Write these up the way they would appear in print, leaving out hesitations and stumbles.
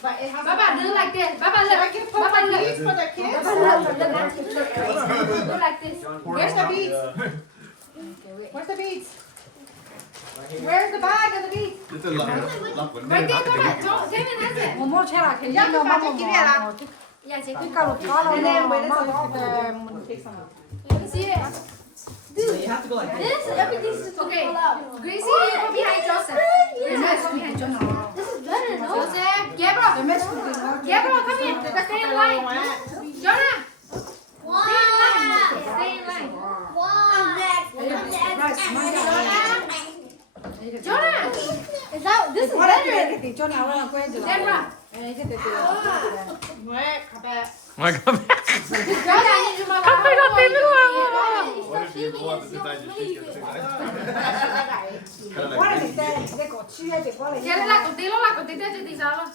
Baba, do like this. Baba, look. Baba, look. For the kids? Baba, look. Do like this. Where's the beads? Where's the beads? Where's the bag of the beads? Right there, Baba. Don't, David has it. Momo c'era che Yeah, io ma mamma chi era? Yeah, take it. caro caro And then wait until no the take some out. See it? You have to go like this. This, everything's just okay. Gracie, you go behind Joseph. Gracie, go behind Joseph. This is better, no? Joseph, Gabriel. Gabriel, come in. Stay in line. Jonah. Stay in line. Jonah. Is that, this is better. cho nào là quên rồi Deborah. Ngoài có bé. Không phải gặp tìm nữa. What if you go up and decide to speak at the same time? qua này để có chi hay để qua này Chị là của tí là của tí tiêu tí sao luôn.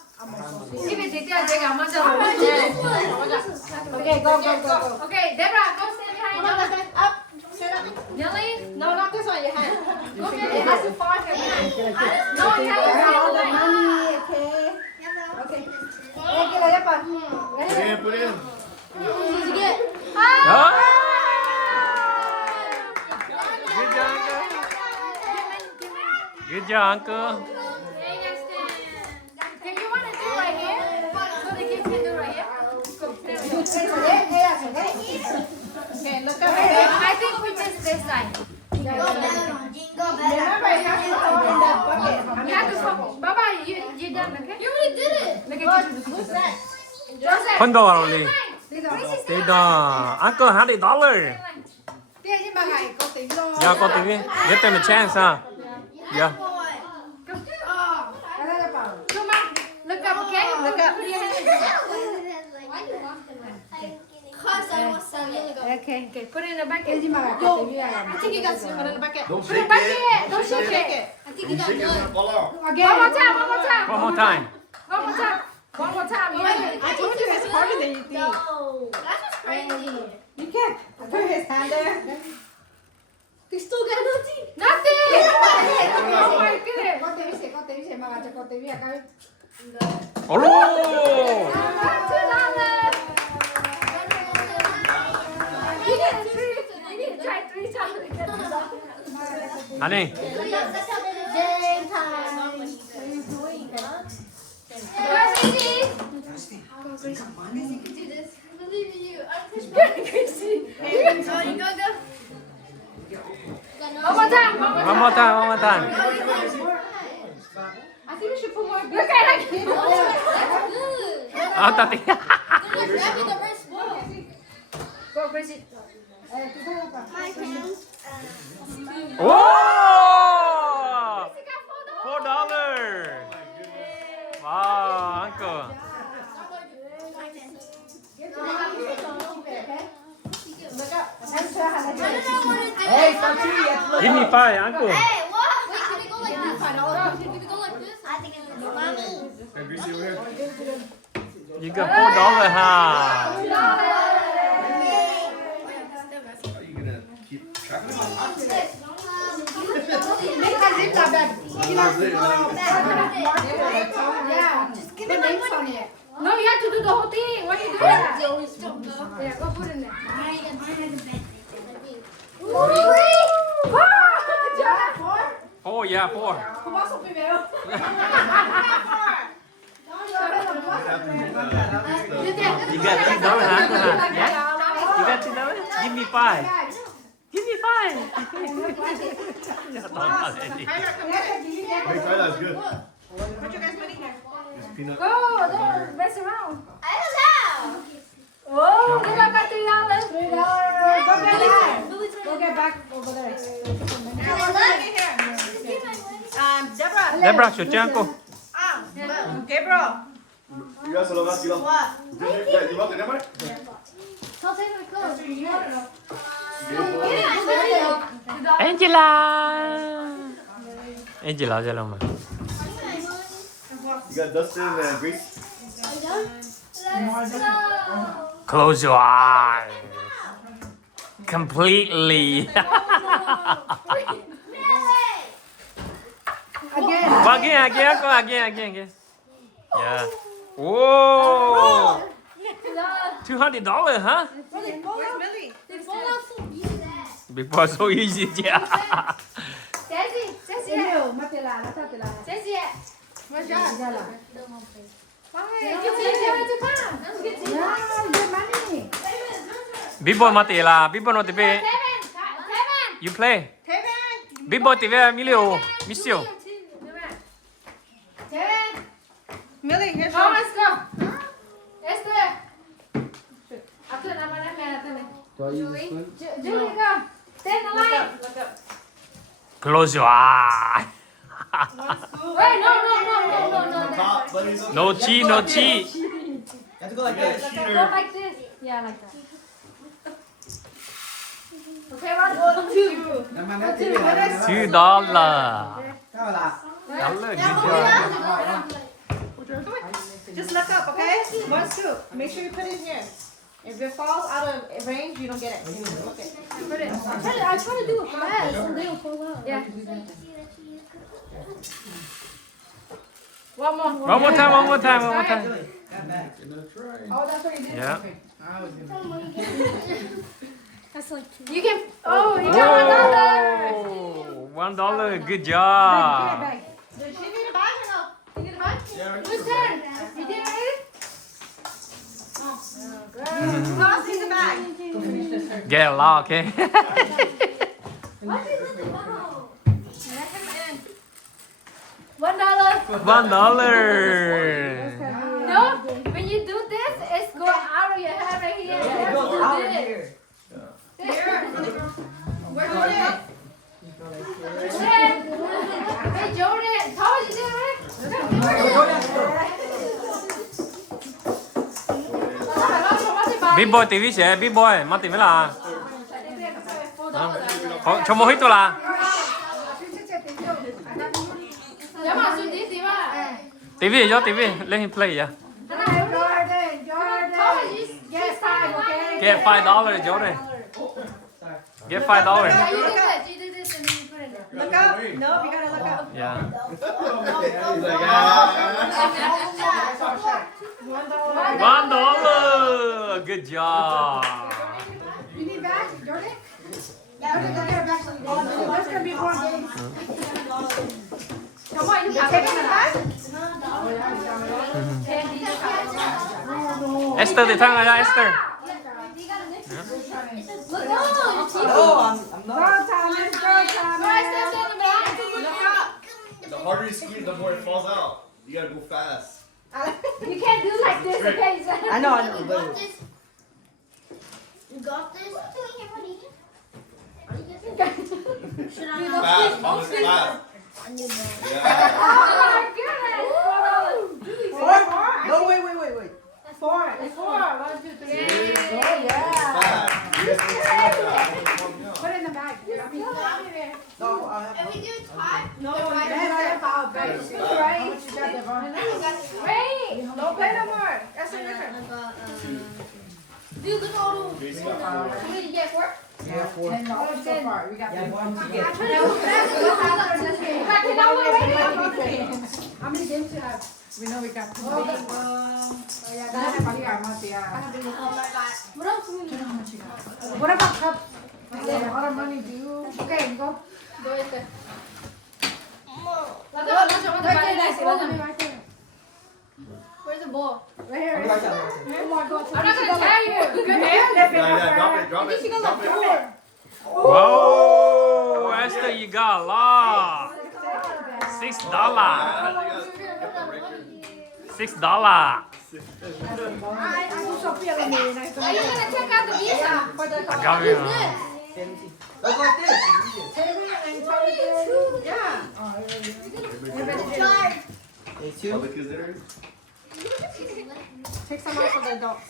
Chị bị tí tiêu chị cảm ơn cho. okay go Okay, Deborah, go stand behind Jonah. Up. Stand up. Nelly, No, not this one. Your hand. go get it. That's too far from behind. No, tell you all the stand money okay okay okay là đẹp Put it in, put it in. Đó. Good job, uncle. Can you want to do right here? So the kids can do right here? Okay, look up. I think we missed this side. Remember, you have to throw in the bucket. You have to come. Baba, you done, okay? You already did it. Look at you. Who's next? Joseph. $1 only. $1. $1. Uncle, $100. Tia chứ mà ngày có tính lo Yeah, go TV. Get them a chance, huh? Yeah. cái đó là bảo Come on. Look up, okay? Look up. Put your hand in. okay Okay, put it in the bucket. cái gì mà có tính là I think you got some in the bucket. Don't Put shake it back it. in. Don't shake Shake it. it. Don't shake it, it's gonna fall out. One more time, one more time. One more time. One more time. One more time. You ready? I told you it's harder than you think. You can't put his hand there. He still got nothing. Nothing. Oh my goodness. có tính mà cho có tính là cái Oh! $2. You did try 3 times to get this up. Honey. game time what are you doing Go, Gracie. Go, Gracie. You can do this. I believe in you. I'm Gracie. So you go. One more time. One more time, one more time. I think we should put more. Look at it. Oh, tati. Go, Gracie. Oh! Gracie got $4. Wow, uncle. Hey, stop cheating. You have to look Give me up. 5, uncle. Hey, what? Wait, can we go like this? Can we go like this? I think it's mommy. Hey, Greasy, over here. You got $4, huh? How are you gonna keep track of it? No, you have to do the whole thing. What are you doing? Yeah, go put it in there. Oh, yeah, 4. You got $3, huh? Yeah? You got $3? Give me 5. Give me 5. Hey, try that, it's good. Put your guys' money here. It's peanut. Go, don't mess around. I don't know. Oh, look at that $3. go get back over there Deborah. Deborah, 줬지 않고. Gabriel. You guys are last, you know. What? Yeah, you want the number? I'll take my clothes. 엔젤라. 엔젤라, 잘라마. You got Dustin and Grace? Close your eyes. Completely. Again. Yeah. Whoa. $200, huh? Where's Millie? Big boy so easy, yeah. Ceci. Where's Josh? Big boy mati lah. Big boy no tipe. You play. Kevin! Big boy tipe Emilio. Miss you. Millie, here's Come, yours. let's go. Esther. After I'm Julie, go. Stand in line. Close your eye. Wait, no. Top, buddies. No cheat. You have to go like this. Go like this. Yeah, like that. Okay, one, two. $2. Good job. Just look up, okay? 1, 2. Make sure you put it here. If it falls out of range, you don't get it. Okay. Put it. I try to do it fast, so they don't fall out. Yeah. One more. One more time. Oh, that's what you did? Yeah. Okay. That's like You can. Oh, you got $1. Good job. Does she need a bag or no? $1. You need a bag? Whose turn? You did it? Ross needs a bag. Get a lot, okay? $1. $1. No, when you do this, it's go out of your head right here. It goes out of here. Where's Jordan? Hey, Jordan. How was you doing, right? Big boy TV sẽ Big boy mati mới là. Cho một hít tôi là. TV cho TV let him play ya. Get $5, Jordan. Get $5. Yeah, you do this and then you put it there. Look up. No, you gotta look up. Yeah. $1. Good job. You need back, Jordan? Yeah, we're gonna get back. That's gonna be more games. Come on, you take it back. Esther thì thằng này Esther. Look, no, No, I'm not. The harder you squeeze, the more it falls out. You gotta go fast. you can't do like this, okay? I know. But You got this? Should I Fast, mom, it's fast. Yeah. Oh my goodness! no, wait. 4. It's 4. 1, 2, 3. Fast. Yes, it's Put it in the bag. no, I have. If we do 5, No, Right? Wait! Don't play no more. That's your turn. dude, look at all those. How many did you get? 4? Yeah, 4. $10 so far. We got Yeah, 1 to get. How many games do you have? We know we got 2. Oh, yeah, that's What else do we need? What about cup? A lot of money, do you? Okay, go. Go in there. Right there. Where's the ball? Right here. I'll be right down. Come on, go. I'm not gonna tell you. Drop it. Whoa, Esther, you got a lot. $6. $6. I do Sophia with me. Are you gonna check out the visa? I got you. 70. Look like this. Okay, 2. Public visitors. Take some out for the adults.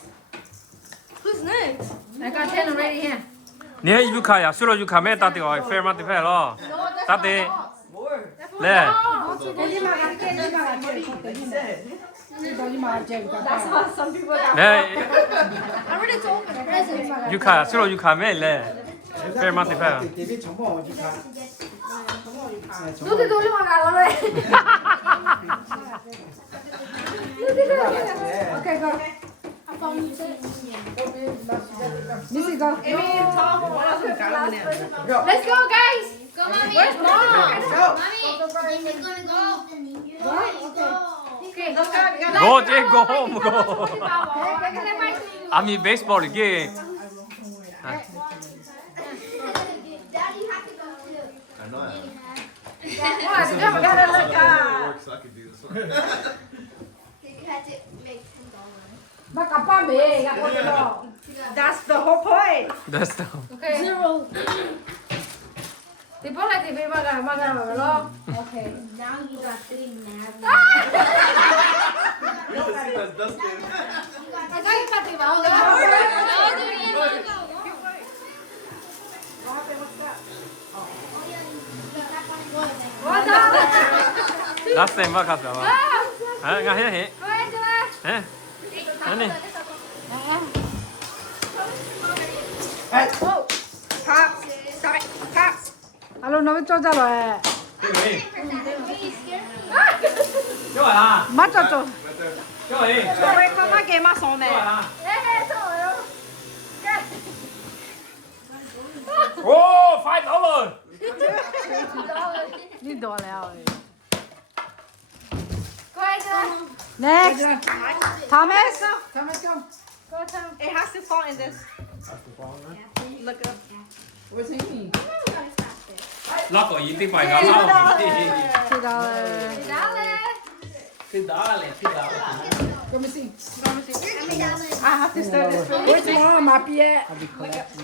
Who's next? I got 10 already here. Nè Yuka ya, sure Yuka me tati oi fair mati fair lo. Tati More. le. That's how some people got. Le I already told him. Presents. Yuka, sure Yuka me le. Fair multiplier. TV 전부 어디 가? 누구 돌려가래? Okay, go. Missy, go. Let's go, guys. Go, mommy. Where's mom? Mommy. Mommy's gonna go. Okay. Go, Jay, go home, go. I mean, baseball again. Daddy has to go too. I know. What? We gotta look It works. I can do this one. You had to make $10. That's the whole point. That's the. Okay. Zero. Thì bố lại thì bị mà làm lo. Okay. Now you got 3 math. That's Dustin. Cái thì bảo nữa. Last time what happened? Ah, ngah he. Eh? Ani. Pop. Stop it. Pop. Alo nó mới cho ra rồi. Cho à? Mắt cho cho. Cho đi. Sorry, không có game mà xong nè. Oh, $5. Đi đùa leo rồi. Next. Thomas. Thomas, go. Go, Tom. It has to fall in this. Look it up. What's he mean? Lót có ý tí phải gạo lao. Let me see. I have to start this from Where's mom? My pie. You got 2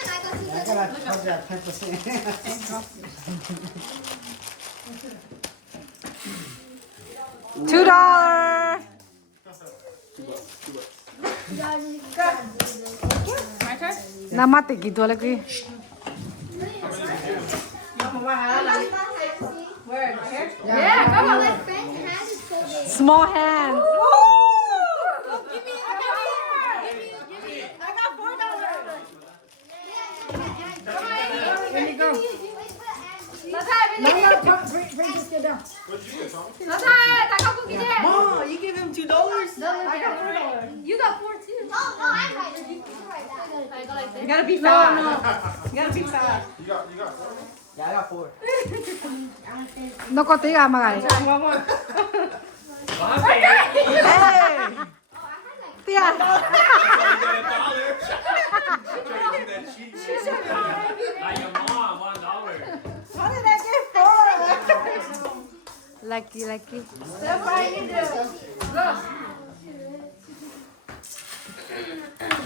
and I got 2. I gotta charge that 10%. $2. Na mate gitu lagi. Where? Here? Yeah, come on. My friend's hand is so big. Small hands. Give me. I got $4. Here you go. No, bring this kid down. Mom, you give him $2? I got $4. You got 4 too. Oh, no, I'm right. You're right. You gotta be fast. You gotta be fast. You got 4. Yeah, I got 4. Nó có tí à mà này. One more. Hey. Tia. $1. Like your mom, $1. How did I get 4? Lucky.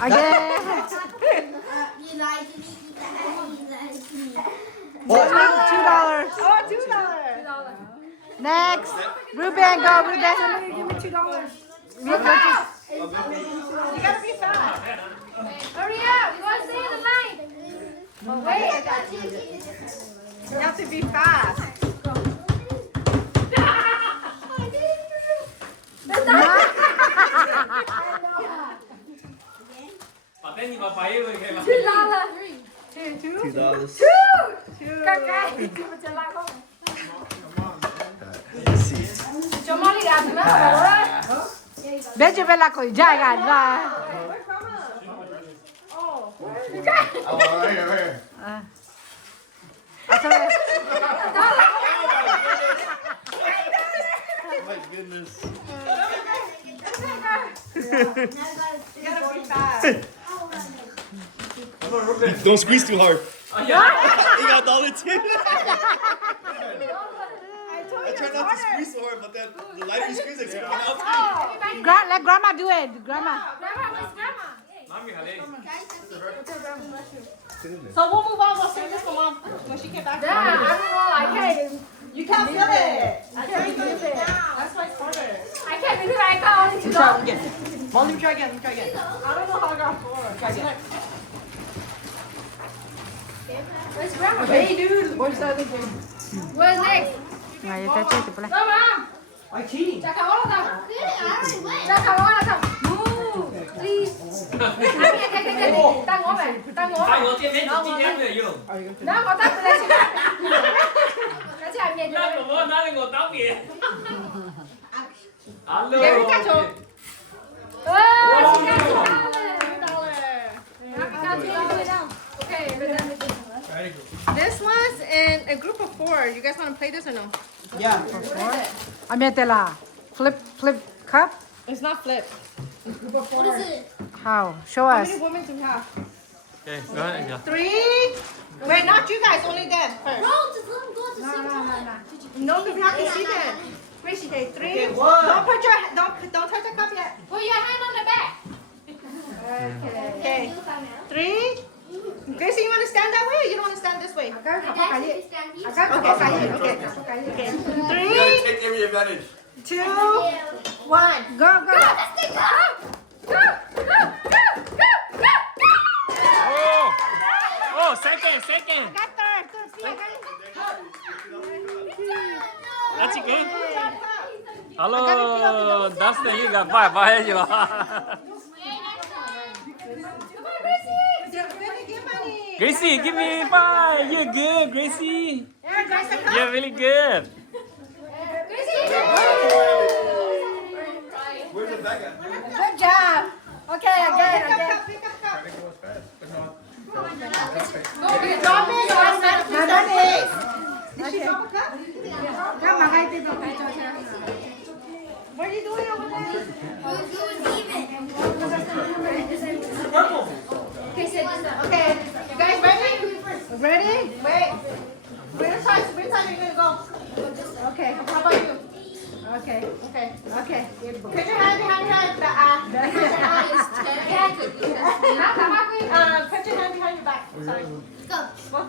Again. You lied to me. You lied to me. $2. Oh, $2. Next. Ruben, go, Ruben. Give me $2. You gotta be fast. Hurry up. You want to stay in the line? Wait. You have to be fast. Pateni papai rồi kìa mà. $2. $2. Kakak. Cho Molly ăn nữa rồi. Bé chưa về là coi dài cả ra. Oh, right here. My goodness. You gotta be fast. Don't squeeze too hard. Ôi da. You got $1 too. I I told you tried it's not to harder. squeeze so hard, but then the lighter you squeeze, it's coming out. Let grandma do it. Grandma. Mami, hale. So we'll move on. We'll save this for mom when she get back. Yeah, I don't know. I can't. You can't feel it. I can't feel it. That's why it's harder. I can't believe I got only $2. Mom, let me try again. I don't know how I got 4. Try again. Where's grandma? Hey, dude. What's the other thing? Where's next? Này, ta chơi từ đây. Come on. Why cheating? Chả có đâu. Good, I already went. Chả có đâu. Move, please. Tao ngủ về. Tao ngủ. Tao ngồi kia mấy chục chi em rồi dùng. Đó còn tao lên. Nó sẽ làm gì Nó nữa? ngồi nó ngồi tóc kìa. Alo. Để cái cá chuột. Okay, This one's in a group of 4. You guys want to play this or no? Yeah. Ametela. Flip cup. It's not flip. What is it? How? Show How us. many women do you have? Okay, go ahead. Go. 3. Wait, not you guys. Only them first. Bro, just let them go at the same time. No, you have to see them. Okay, 3. Okay, one. Don't touch the cup yet. put your hand on the back. Okay. 3. Gracie, you want to stand that way or you don't want to stand this way? I guess if you stand here. Okay. Okay. 3, Take every advantage. 2, 1. Go, go. Oh, oh, second. That's okay. Hello, Dustin, you got five. You Gracie, give me 5. You're good, Gracie. You're really good. Where's the bag at? Good job. Okay, again. Trying to go as fast, but not. Drop it. Did she drop a cup? Come on, I did the What are you doing over there? Okay, you guys ready? Ready? Wait. Which side are you gonna go? Okay. How about you? Okay. Okay. Okay. Put your hand behind your head. Put your hand behind your back. Sorry. Go.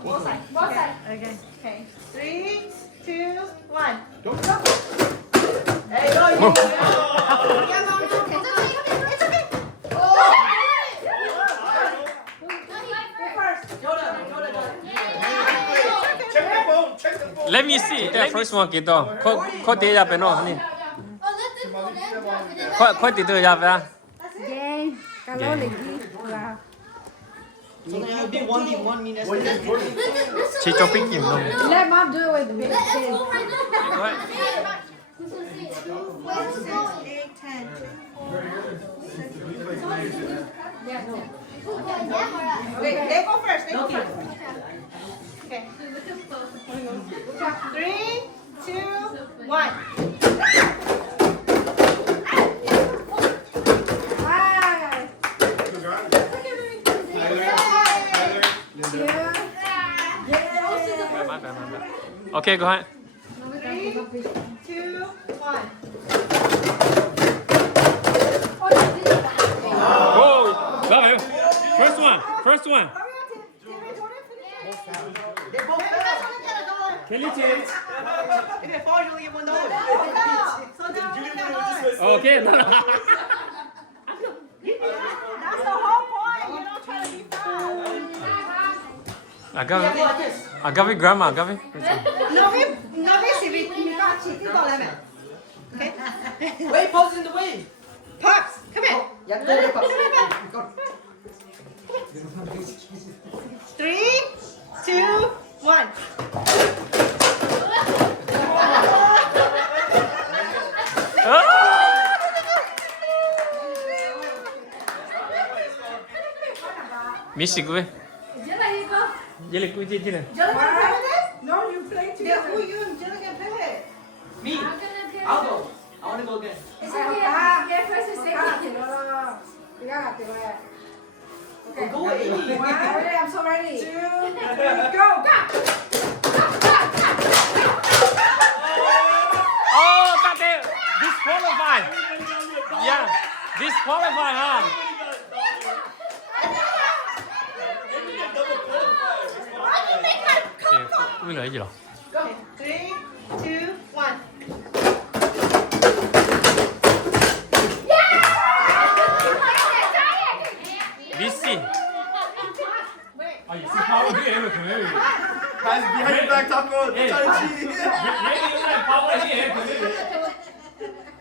Both sides. Both sides. Okay. Okay. 3, 2, 1. Hey, no, you. Yeah, Mom, it's okay. It's okay. Check the phone, check the phone. Let me see. The first one get on. Có để ra bên nó honey. Oh, let this go then. Có để từ ra bên. Yay. Hello, lady. Wow. So then I did 1v1 mean that's What are you doing? Chỉ cho biết gì không? Let mom do it with me. Let us go right now. Go ahead. Where's it going? 8, 10. Wait, they go first. They go first. Okay. 3, 2, 1. Hi. Okay, go ahead. 3, 2, 1. Oh, go ahead. First one. They both fell. Kelly change. If it falls, you only get $1. So now we got Okay. That's the whole point. You don't try to be fast. Agavi grandma, Agavi. No, basically, we got chicken lemon. Okay? Wait, Paul's in the way. Pops, come in. Yeah, there you go. 3, 2, 1. Miss gue. Jadi ku je je. No, you play Yeah, together. who you and Jenna can play? Me. I'll go. I want to go again. Okay. Go away. Ready? I'm so ready. 2, 3, go. Oh, tate. Disqualified. Yeah. Disqualified, huh? Cái này gì rồi? 3, 2, 1. Missy. 아, 이 파워 here 그. Hands behind your back, Taco. They're trying to cheat. Maybe you like power here 그.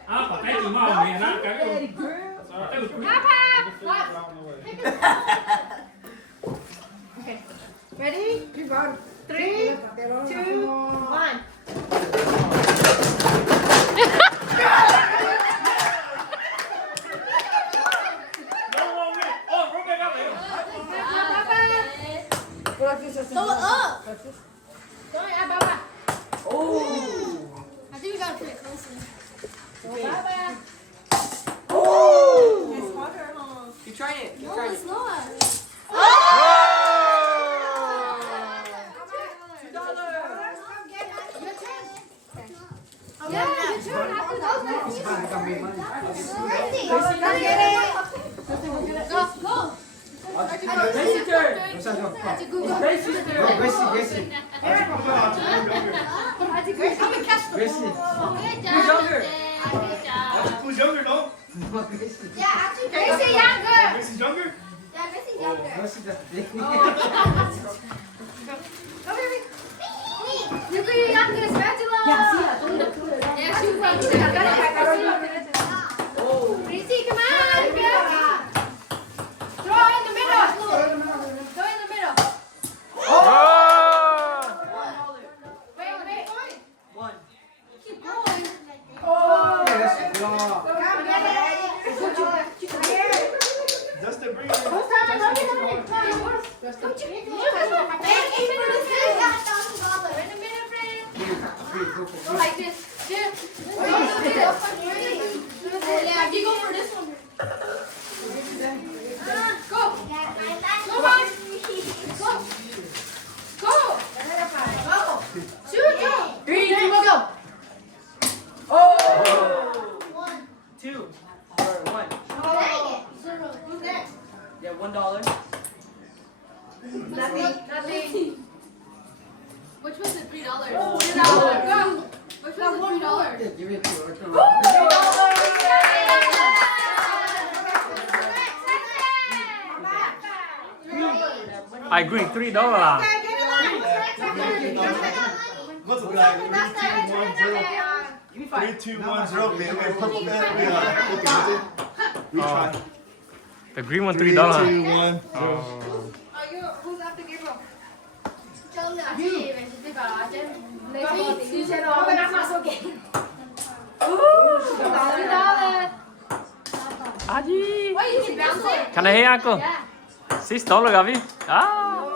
아, phải chỉ màu này nó cái. Okay. Ready? Keep on. 3, 2, 1. Throw it up. Don't worry, Baba. Oh. I think we gotta put it closer. Baba. It's harder, huh? You tried it. You No, tried it's it. not. Yeah, your turn. After those ones. Go. Gracie's turn. That's a good one. Gracie's turn. Gracie. Gracie. Who's younger? Who's younger, no? Yeah, actually, Gracie younger. Gracie's younger? yeah, Gracie's younger. Look at your youngest, Angela. Yeah, she's Gracie, come on, girl. Throw in the middle. Throw in the middle. Wait. One. Keep going. Justin, bring it. Go like this. Yeah, you go for this one. Go. Come on. Go. Shoot. 3, 2, go. Oh. 2 or 1. Yeah, $1. Nothing. Which was it? $3. Go. Which was it? $3. Give it to her. I agree, $3. Okay, get it on. What's it like? 3, 2, 1, 0. Okay, purple man. We try. The green one, $3. 3, 2, 1. Oh. Who's after Gabriel? Aji. Why you keep bouncing? Can I hear uncle? Yeah. $6, Gabi. Ah.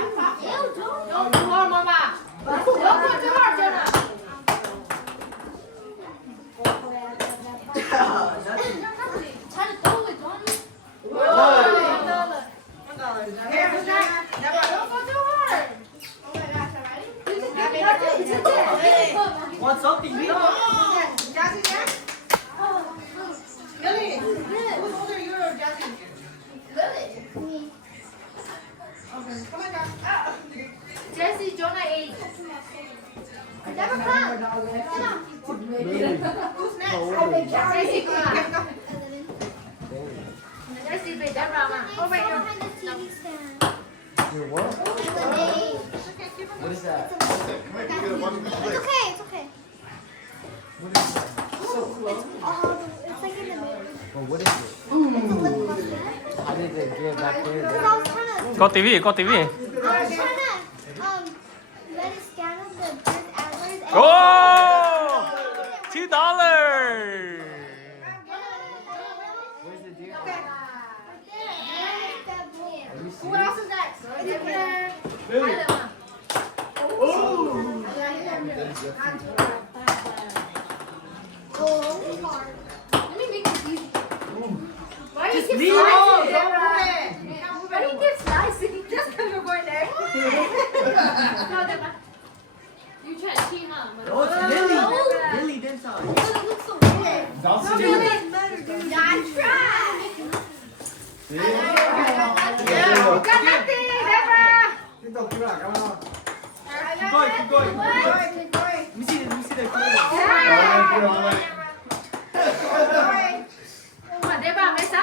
Don't do her, Mama. Don't put too hard, Jonah. Try to throw it, Johnny. Don't go too hard. Want something? Lily, who's older, you or Jazzy? Come on, Jazzy. Jesse, Jonah 8. Never come. Who's next? Jesse, come on. Jesse, wait, that Rama. Oh, wait, Behind no. the TV stand. Your what? It's What is that? Come here, you get a one good play. okay, it's okay. What is that? So close. It's like in the middle. Well, what is it? It's a lip gloss. How did they get back there? Because I was trying to, Có TV, có TV. let it scan up the bird antlers and Oh! $2. Where's the deer? Who else is next? Lily. Let me make this easy. Why do you Just keep leave it. slicing, Don't Deborah? move it. Why do you keep slicing? Just because you're going there. No, Deborah. You try to cheat, huh? Oh, it's Lily. Lily did something. it looks so weird. Dawson. Don't do this. I tried. You got nothing, Deborah. Keep going, keep going. Keep going. Let me see the Yeah.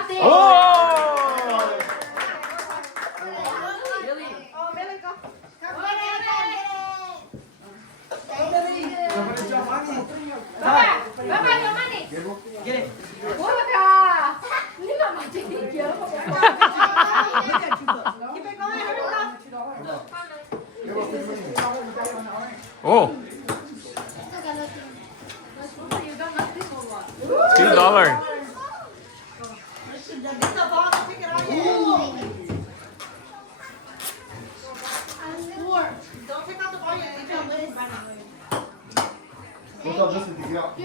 nothing. Oh! Oh, Millie, go. Somebody jump on me. Baba, your money. Get it. What? Lima manchini kya? Look at you, look. Keep it going, hurry up. Oh, $2. Get the ball, pick it up. Don't pick up the ball yet. What's up, Justin? Get out.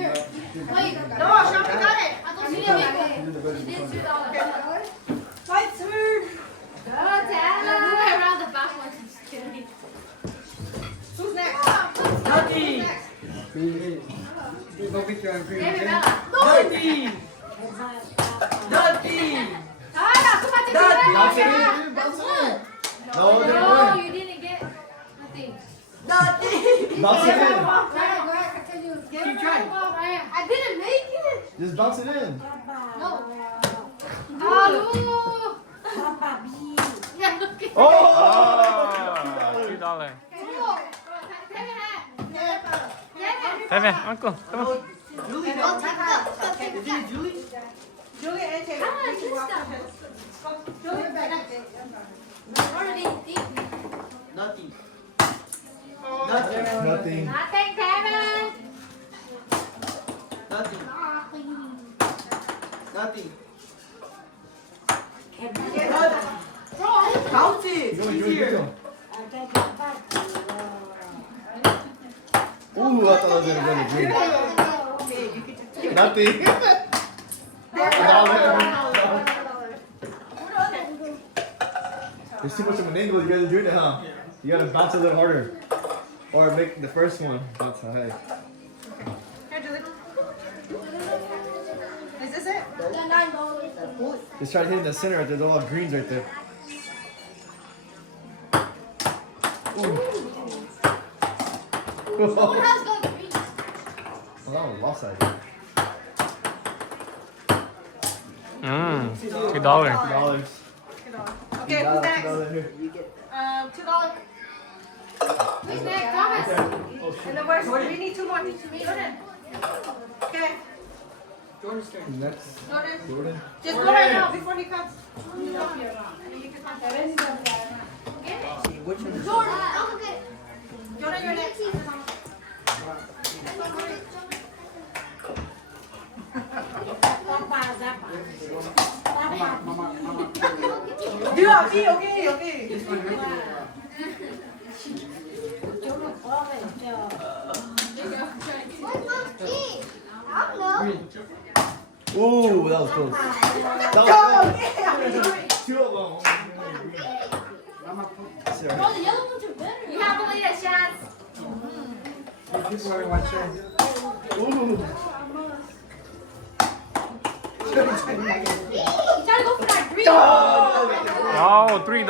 No, Shelby got it. Fight turn. Who's next? Nothing. Go pick your green. Nothing. Nothing. No, they No, win. you didn't get nothing. Nothing. Bounce it in. Keep trying. I didn't make it. Just bounce it in. No. Oh. Yeah, look at Oh, $2. Tabi, uncle, come on. Julie, no. Is it Julie? Julia and Taylor. Julia, back. Nothing. Nothing. Nothing, Kevin. Nothing. Nothing. Count it. Go, Easier. go. Ooh, I thought I was gonna go to green. Nothing. There's too much of an angle. You guys are doing it, huh? You gotta bounce a little harder, or make the first one bounce high. Here, Julie. Is this it? Just try to hit in the center. There's all greens right there. Ooh. Well, that was lopsided. $2. $2. Okay, who's next? Here. $2. Who's next? Thomas. And the worst, we need 2 more. Jordan. Okay, Jordan's turn. Next. Jordan. Jordan. Just go right now before he comes. Which one is Jordan, you're next. Yeah, okay. this one right here? Ooh, that was close. That was close. 2 of them. Sorry. You have only a chance. Keep wearing one shirt. Ooh. Try to go for that green. Oh, $3.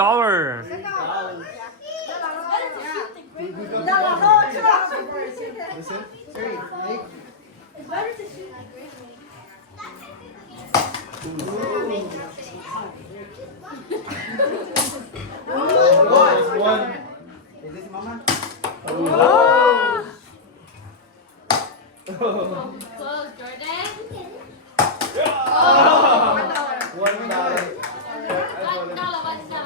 This it? Sorry, Nick. It's better to shoot the green. One. Is this Mama? Oh. Close, Jordan. $1.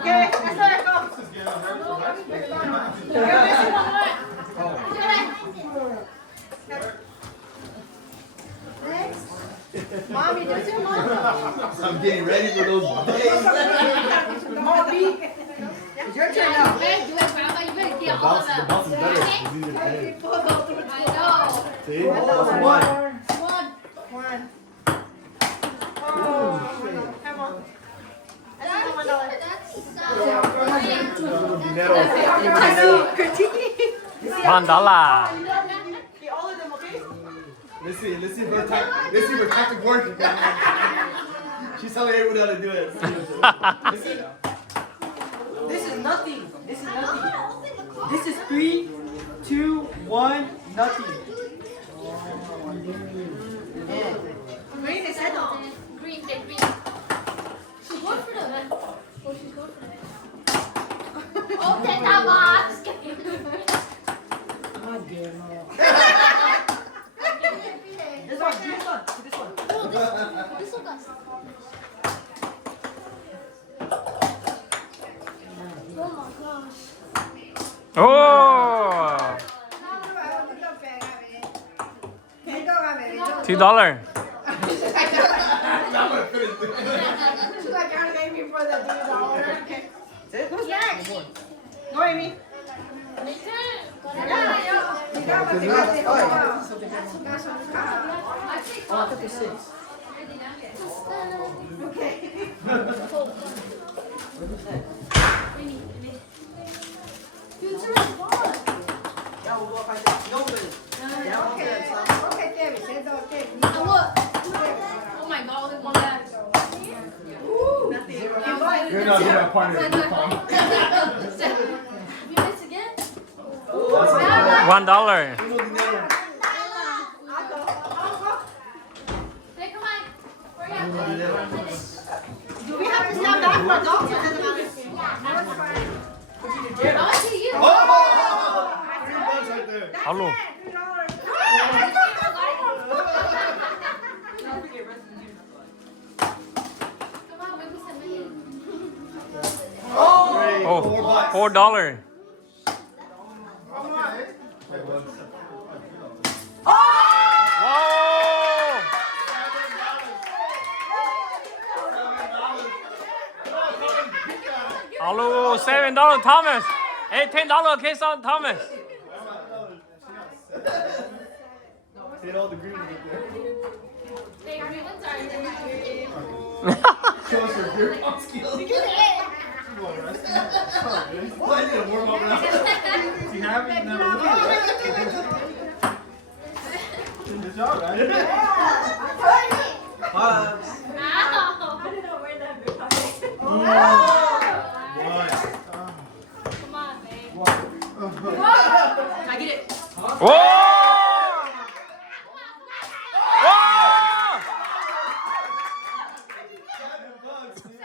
Okay, let's let it go. You're missing one more. Mommy, do your mom. I'm getting ready for those days. Mommy. It's your turn now. You better do it, Grandma. You better The get all of bounce, the them. bounce is better. It's easier to hit. I know. See? That's one. One. Oh, come on. Dinero. $1. Okay, all of them, okay? Let's see if her tactic works. She's telling everyone how to do it. This is nothing. This is nothing. This is 3, 2, 1, nothing. Green is settled. Green, the green. Oh. $2. Who's next? Go, Amy. Oh my god, only one left. You're not gonna partner. You miss again? $1. Hey, come on. Do we have to stand back for adults? Or does it matter? I want to see you. Oh! $3 right there. Lahu. Come on, make me some money. Great. Oh, $4. Whoa! Lahu, $7. Thomas. Hey, $10 case on Thomas. See all the greens up there. Hey, everyone's already. Show us your beer pong skills. Come on, Rusty. Come on, man. Well, I need to warm up now. See, happy? Never knew. Good job, man. Hugs. Come on, babe. I get it. Whoa! Whoa!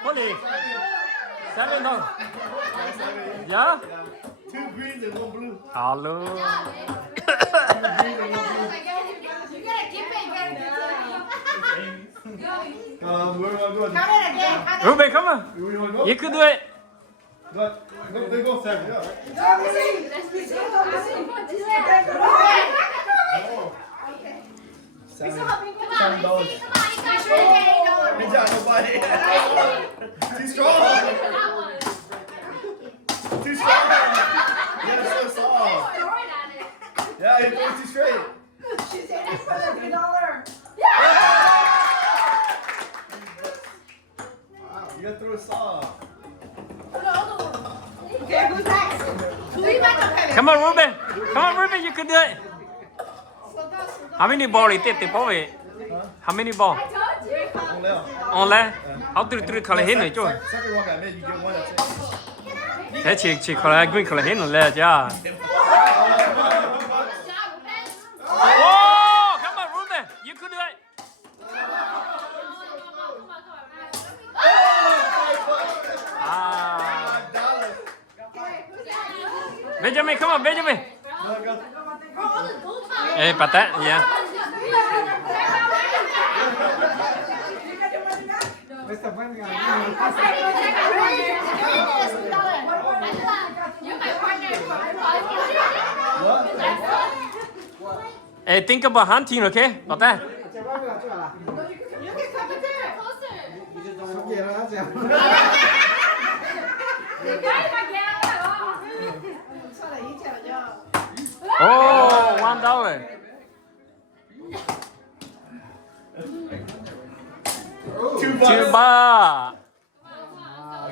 Holy. $7. Yeah? 2 greens and 1 blue. Lahu. You gotta give it. Where do I go? Ruben, come on. Where do you want to go? You could do it. Go, they go 7, yeah. $7. Good job, nobody. Too strong. Too strong. Yeah, so soft. Yeah, you're going too straight. She's in it for the $3. You gotta throw it soft. Okay, who's next? Come on, Ruben. Come on, Ruben. You can do it. How many balls is it? How many balls? One left. Only. How do you call it here? Second one got made, you get one that's it. Thế chị call it green call it here là cha. Whoa! Come on, Ruben. You could do it. Ah. Benjamin, come on, Benjamin. Hey, patat, yeah. Hey, think about hunting, okay? Patat. You can come in there. Oh, $1. $2. $2. I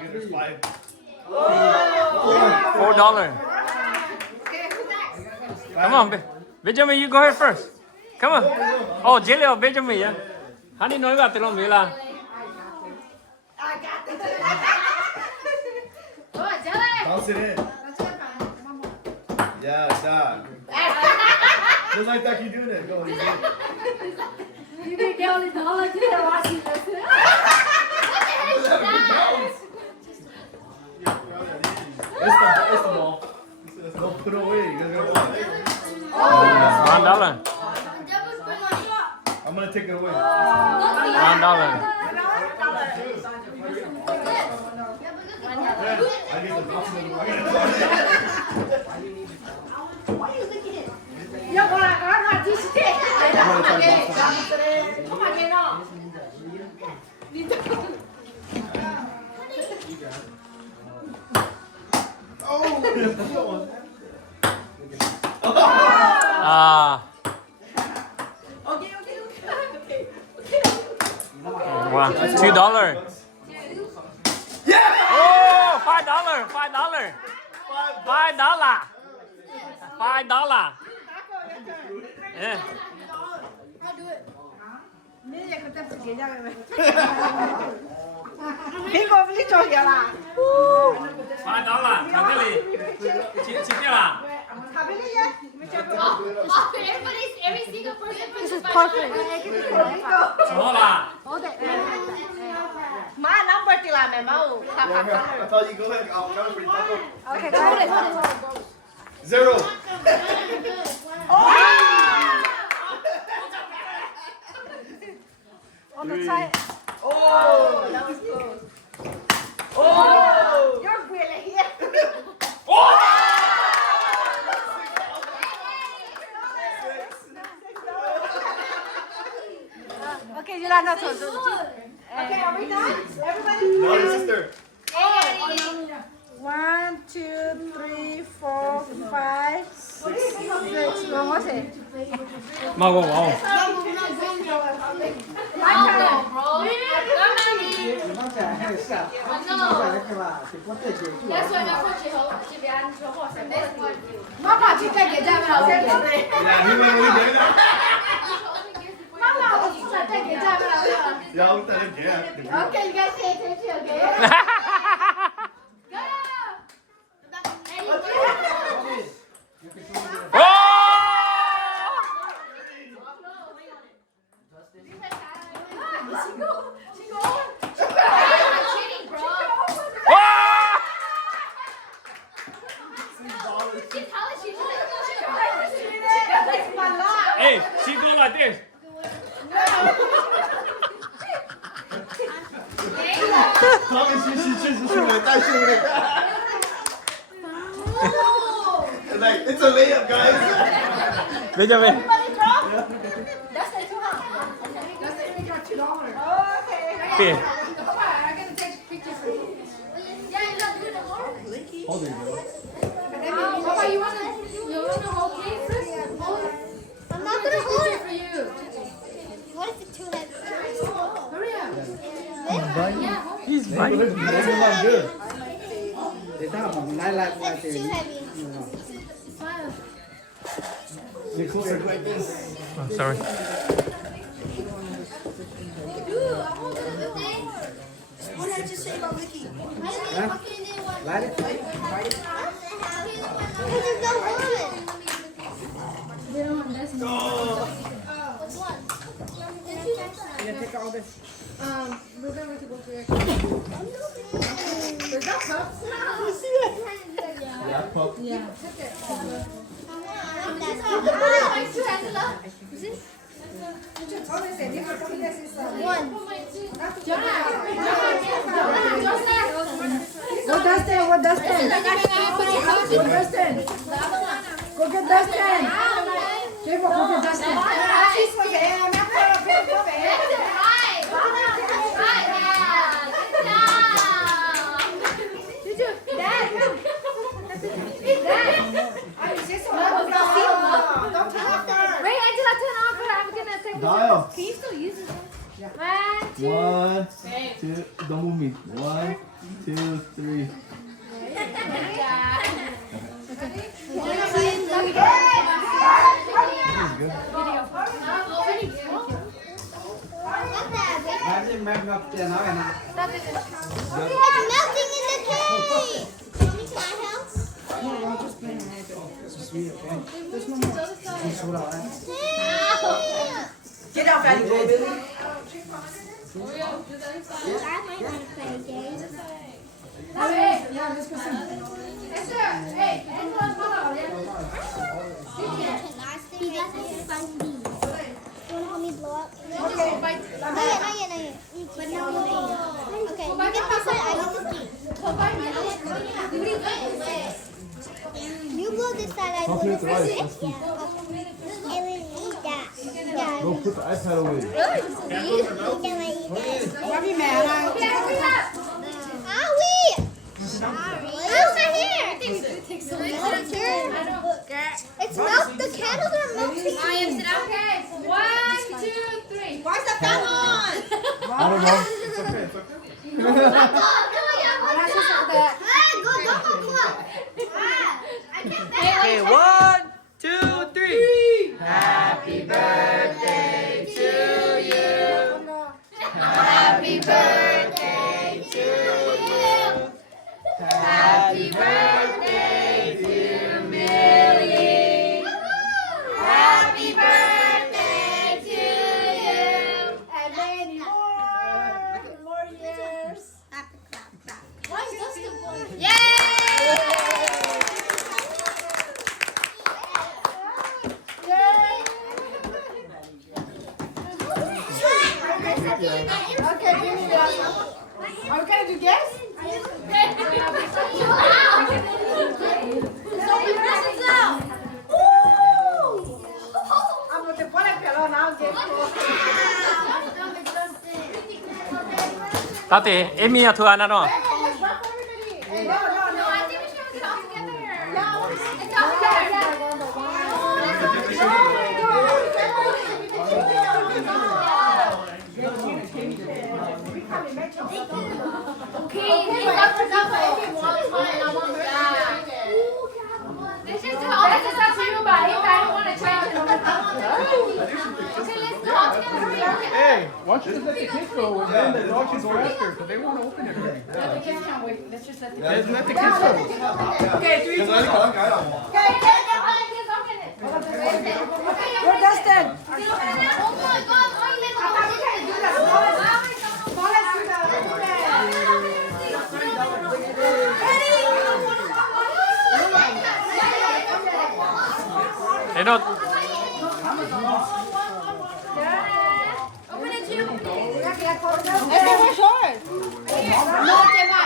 guess there's 5. $4. Come on, Benjamin, you go ahead first. Come on. Oh, Jelly or Benjamin, yeah? Honey, no, you got to know me, lah. Bounce it in. Yeah, stop. Just like that, keep doing it. Go. It's the ball. Don't put it away. You guys gotta watch it. $1. I'm gonna take it away. $1. I get the bounce of the Ah. Wow. $2. Yeah! Oh, $5. $5. $5. Yeah. Bingo beli cho ya lah. $5. Thằng cái gì? Chị kia là? Habili ya. Every single person. This is perfect. Số là? Ma number ti lah memang. I thought you go ahead. I'll count for you. Okay, got it. 0. On the side. Oh, that was close. Oh, you're really here. Okay, you not to. Okay, are we done? Everybody? No, your sister. 1, 2, 3, 4, 5, 6. What was it? Mau không? Má bảo chị tay cái ra vào đầu. Yeah, he went with it. Má bảo chị tay cái ra vào đầu. Yeah, I'll tell him, yeah. Okay, you guys say attention, okay? Go! Hey, she go like this. Tommy, she went that shit like that. Like, it's a layup, guys. Để cho mình. Kìa. Hold it, girl. Papa, you wanna hold me first? I'm not gonna hold it. For you. What if it's too heavy? Hurry up. He's But biting. it's not good. That's too heavy. Get closer like this. Oh, sorry. What did I just say about Ricky? Light it. There's no wood. Which one? Yeah, take all this. Remember to go to your There's no cups. Yeah, pup. Yeah. Go Dustin, what Dustin? Go Dustin. Go get Dustin. Jacob, go get Dustin. Wait, Angela, turn off. I'm gonna take Dial. Can you still use it? 1, 2. Don't move me. 1, 2, 3. Imagine melting up there now and It's melting in the cake. Mommy, can I help? Get out, Fatty boy. I might want to play a game. Yeah, let's go sing. Hey, Angela's mother. He got this fun bee. You want to help me blow up? Okay. Not yet. But now we okay, you get this side, I get this key. You blow this side, I blow this side. I will eat that. Yeah, Go put the iPad away. Mommy, man. Owie! Ow, my hair! Mom. It's okay. It's okay. Okay, 1, 2, 3. Happy birthday to you. Happy birthday to you. Happy birthday, dear Millie. Happy birthday to you. And many more years. Okay, give me that. Are we gonna do guess? I'm gonna put it on. I'll get Tati, Amy à thua nó rồi. No, I think we should have it all together. It's all together. Okay, this is all this is up to you, but if I don't want to change it, okay, let's do all together. Hurry. Hey, why don't you just let the kids go with them? The dog should go after, because they won't open it already. Let the kids can't wait. Let's just let the Let the kids go. Okay, 3, 2, 1. Okay, all the kids open it. We're Dustin. Oh my God, only I thought we can't do that. So let's do that. Thế đâu? Open it too. Everyone short. No, te va.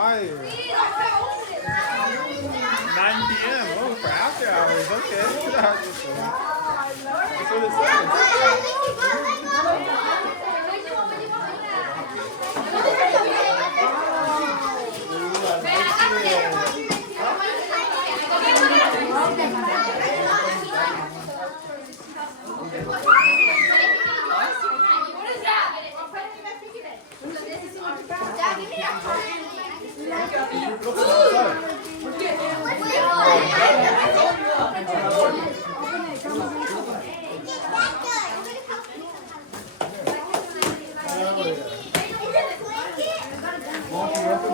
Why? 9 p.m. Oh, for after hours. Okay. That's what it says.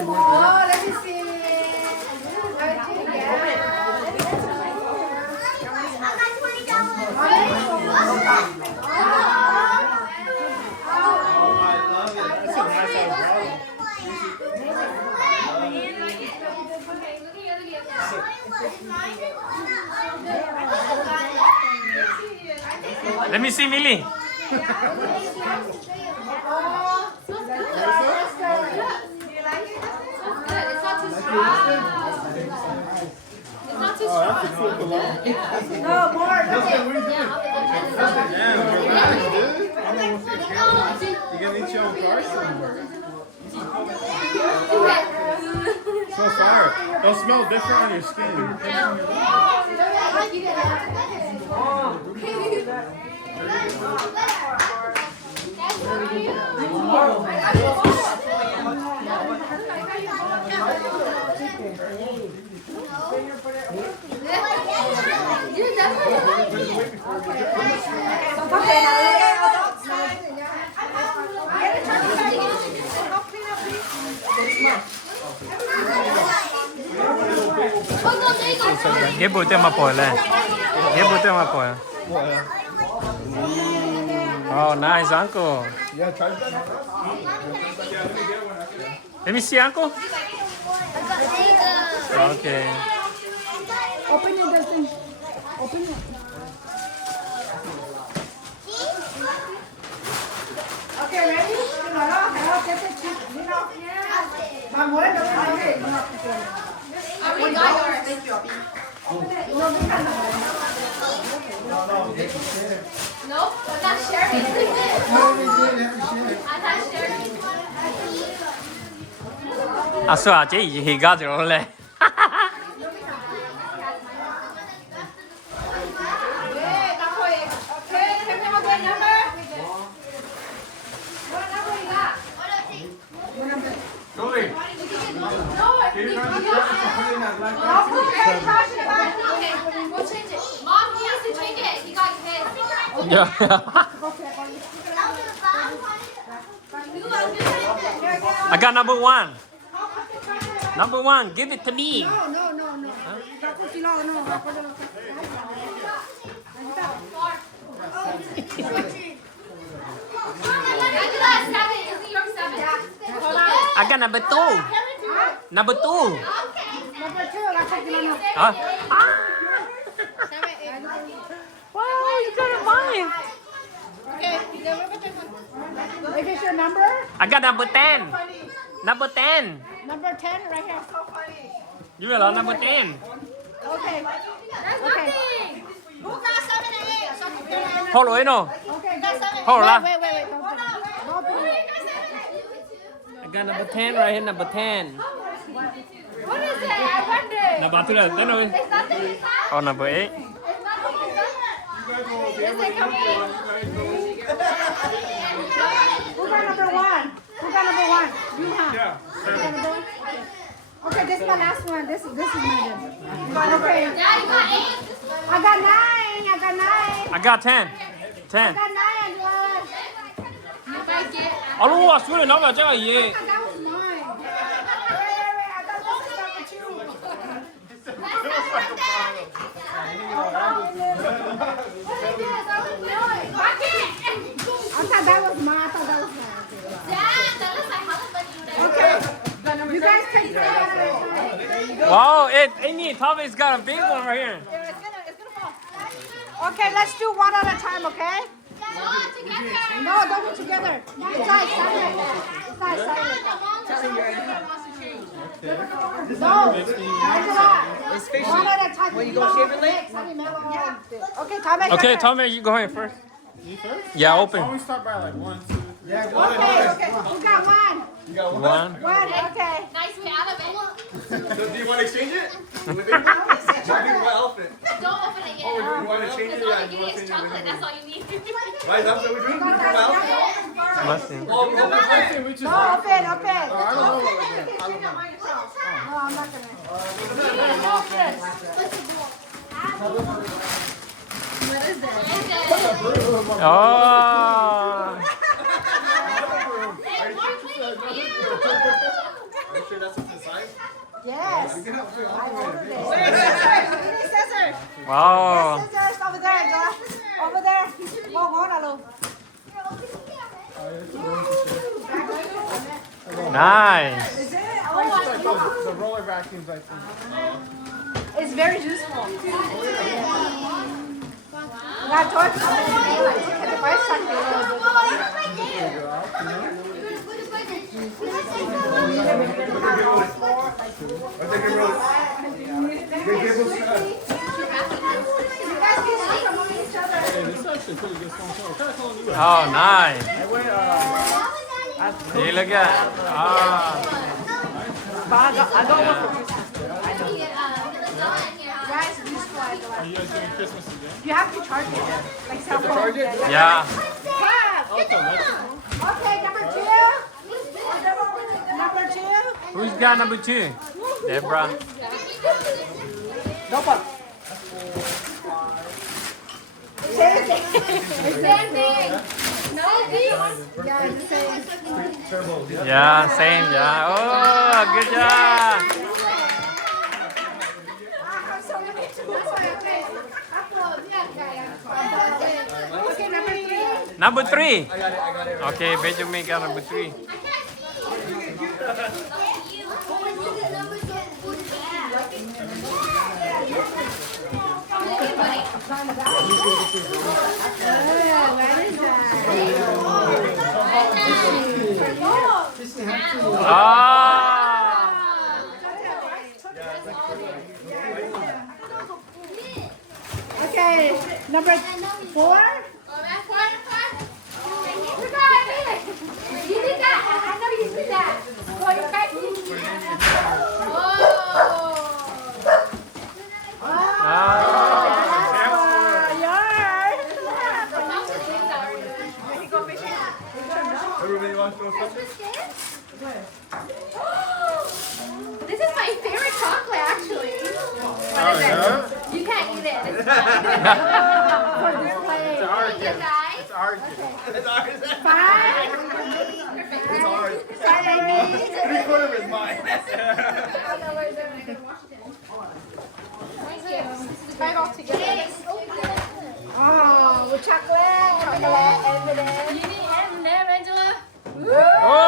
Oh, let me see. Let me see Millie. Oh, that's a cool cologne. No, more. Justin, what are you doing? Damn, relax, dude. You gonna eat your own car somewhere. So fire. It'll smell different on your skin. Ghép bụi tên mà phổi lên. Ghép bụi tên mà phổi. Oh, nice, uncle. Yeah, try that. Let me see, uncle. Okay. Open it, Dustin. Open it. Okay, ready? I already got yours. Nope, I'm not sharing. I'm not sharing. À sao à chị gì gà rồi lên. Okay, now for you. Okay, can we have a good number? What number you got? Joey, No, can you grab the shirt and put it in that black bag? Okay, caution about it. okay, we'll change it. Mom, he has to change it. He got his. Dạ. I got number one. Number one, give it to me. No. Cappuccino, no. Angela, 7. Is it your 7? I got number two. Number two. Number 2, la cappuccino. Hả? Wow, you got a mine. If it's your number, I got number 10. Number 10. number 10 right here. You will number 10. Okay. Okay. Who got 7 and 8? So Thôi rồi nó. Okay. Thôi Wait, là. wait. Don't do it. I got number 10 right here, number 10. What is it? I wonder. Number 2 là tới rồi. It's nothing inside. Oh, number 8. It's nothing inside. Is it coming? Who got number 1? Who got number 1? You have. Yeah. Okay, this is my last one. This is my one. Okay. Yeah, you got 8. I got 9. I got 10. 10. I got 9. You guys get. Alo, à xuống nó vào cho gì? That was mine. Wait. I thought this was number 2. I thought that was mine. Dad, that looks like Halloween. Okay. You guys take that. Wow, Amy, Tommy's got a big one right here. it's gonna fall. Okay, let's do one at a time, okay? No, together. No, don't do together. Side. No, Angela. One at a time. Well, you go shave your leg? Okay, Tommy. Okay, Tommy, you go ahead first. You first? Yeah, open. Always start by like 1, 2. Yeah, Okay. Who got one? You got one? One. One, okay. Nice way out of it. So do you want to exchange it? With it? Changing my outfit. Don't open it yet. Oh, you want to change it? All Yeah, you you need want to is change chocolate. it? That's all you need. Right, that's what we're doing? My outfit? Must be. Oh, we just No, open. I don't know what we're doing. I don't know. No, I'm not gonna. Oh. Are you sure that's what's inside? Yes. I ordered it. Scissors. Wow. Scissors over there, Angela. Over there. Go, Lahu. Nice. The roller vacuums, I think. It's very useful. Now, George, look at the bicycle. Oh, nice. See, look at. Ah. Are you guys doing Christmas today? You have to charge it. Like cell phone. Charge it? Yeah. Okay, number 2. Number 2. Who's got number 2? Deborah. Same thing. No, these. Yeah, same. Yeah. Oh, good job. Okay, number 3. Number 3. I got it. Okay, Benjamin got number 3. Ah. Number 4. You did that. I know you did that. Go, you're practicing. Everybody wants to go This is my favorite chocolate, actually. Oh, yeah? You can't eat it. It's our gift. guys. It's our gift. It's ours. It's ours. 3/4 is mine. Tie it all together. Oh, with chocolate. Chocolate, evidence. You need M&M, Angela? Oh!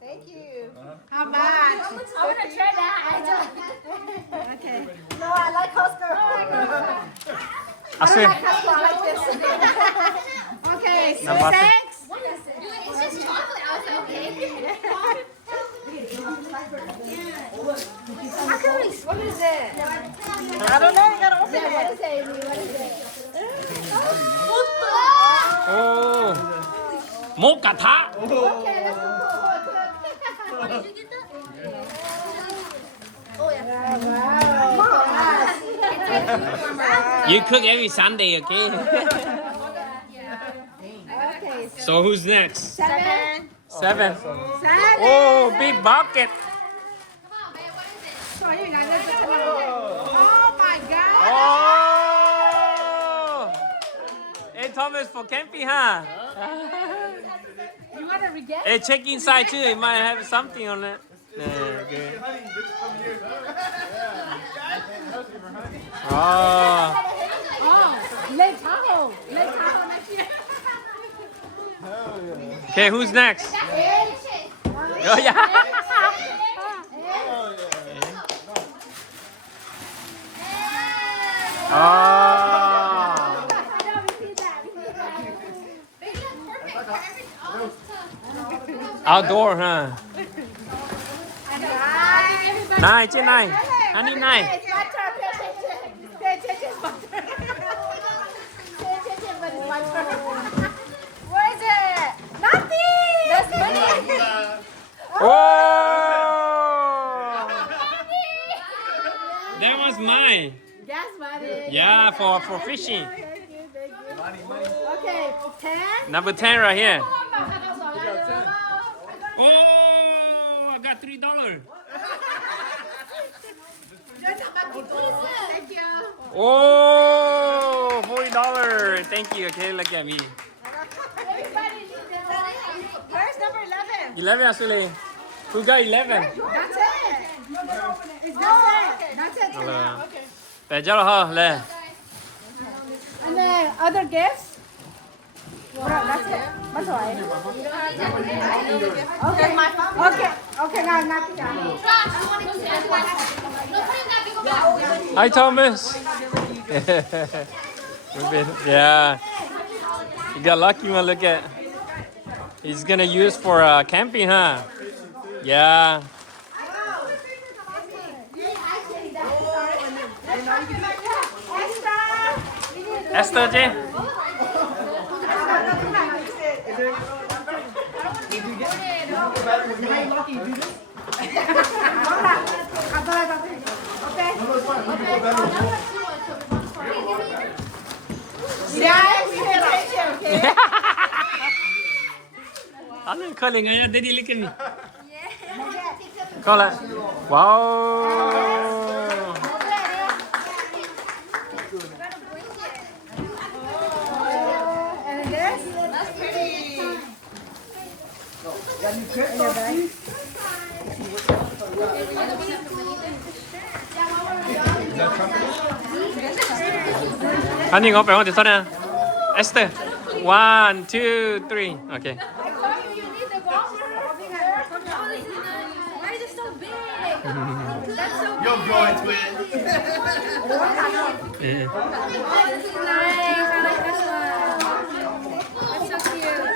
Thank you. How much? I want to try that. Okay. No, I like Costco. I see. I like this. Okay, so Number thanks. It's just chocolate. I was like, okay. How can we, what is it? I don't know, you gotta open it. What is it, Amy? What is it? Oh. 모카타. Okay, let's go. You cook every Sunday, okay? Okay, So who's next? 7. 7. 7. Oh, big bucket. Oh my God. Oh. Hey Thomas, for camping, huh? You want to regret? Hey, check inside too. It might have something on it. Yeah, good. Oh. Oh, Lake Tahoe. Lake Tahoe next year. Okay, who's next? Oh yeah. Oh. Outdoor, huh? 9, 9. Honey, 9. It's my turn. Pay attention. Pay attention. It's my turn. Pay attention, but it's my turn. Where is it? Nothing. That's money. Oh! That was mine. Gas money. Yeah, for fishing. Thank you. Okay, 10. Number 10 right here. Oh, I got $3. Thank you. Oh, $40. Thank you. Okay, look at me. Where's number 11? 11 actually. Who got 11? That's it. It's that's it. Okay. Để cho hả? Lên. And then other gifts? That's it. That's all right. Okay. Okay, now knock it down. Hi, Thomas. Yeah. You got lucky, man. Look at. He's gonna use for camping, huh? Yeah. Esther, J. Anh coi lại ngay đây đi lấy cái gì? Coi lại. Wow. And this? That's pretty. Anh nhìn ngó phải không thì sao nè? Esther. 1, 2, 3. Okay. Why is it so big? That's so big. You'll grow into it. Yeah. This is nice. I like this one. That's so cute.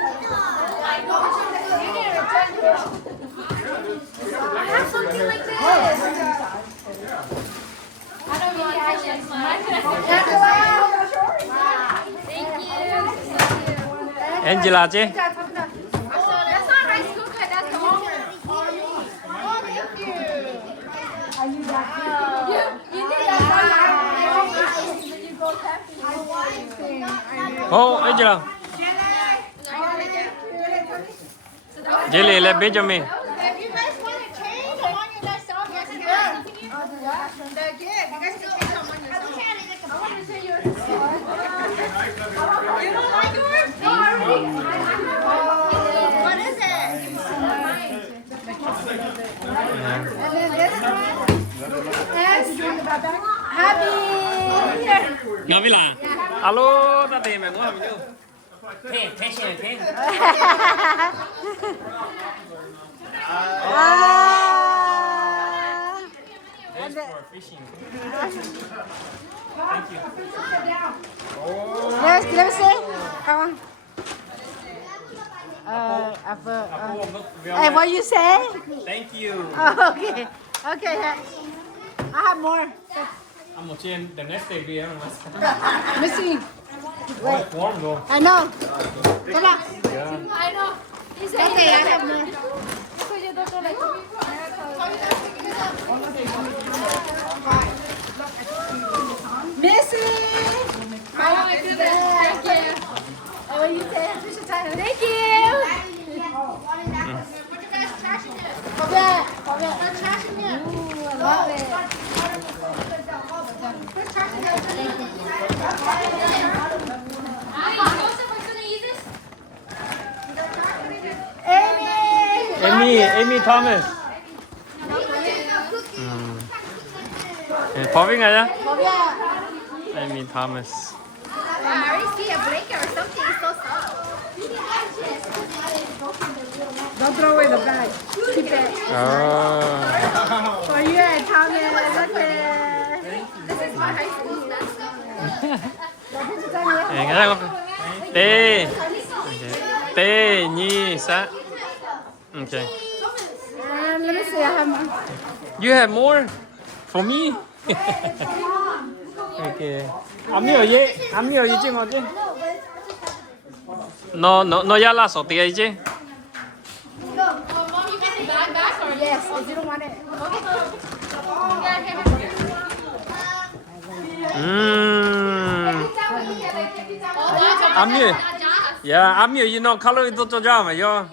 I have something like this. I don't Angela chứ? That's not rice cooker, that's the oven. You need that when you go camping. Oh, Angela. Jelly, let me cho mình. If you guys want to change, I want you guys to all get together. You guys can change on one yourself. I want to see yours. You don't like yours? No, already. What is it? And then this one is happy. Nói với là. Alo, ta tìm mày muốn làm gì đâu? Thế, thế. Thanks for fishing. Thank you. Let me see. Come on. Apple. Hey, what you say? Thank you. Oh, okay. Okay. I have more. I'm một trên the next day đi em. Let me see. Wait. Warm though. I know. Come on. Yeah. I know. Okay, I have more. Missy! Oh my goodness. Thank you. Oh, what you say? Thank you. Forget. Put trash in here. Ooh, I love it. Put trash in here. Joseph, are you gonna use this? Amy Thomas. Popping aja. Amy Thomas. I already see a blanket or something. It's so soft. Don't throw away the bag. Keep it. Oh. For you and Tommy. Look at This is my high school mascot. Cái này không? T. T, Nhi, Sa. Okay. Let me see. I have more. You have more for me? Okay. Ăn nhiều gì chứ mà chứ? Nó giá là số tiền chứ? Mom, you get the bag back or Yes, if you don't want it. Ăn nhiều. Yeah, ăn nhiều gì nó calorie tốt cho ra mà yo.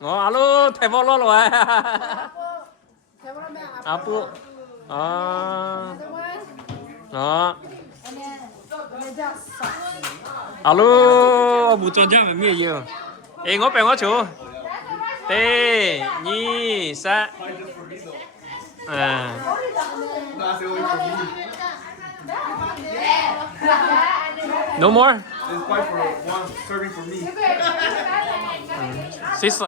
Alo, thầy vô lo rồi. Apple. Đó. Alo, bù cho ra mà nhiều gì. Ê, ngó bèo ngó chú. T, Nhi, Sa. No more? It's quite for one serving for me. Six.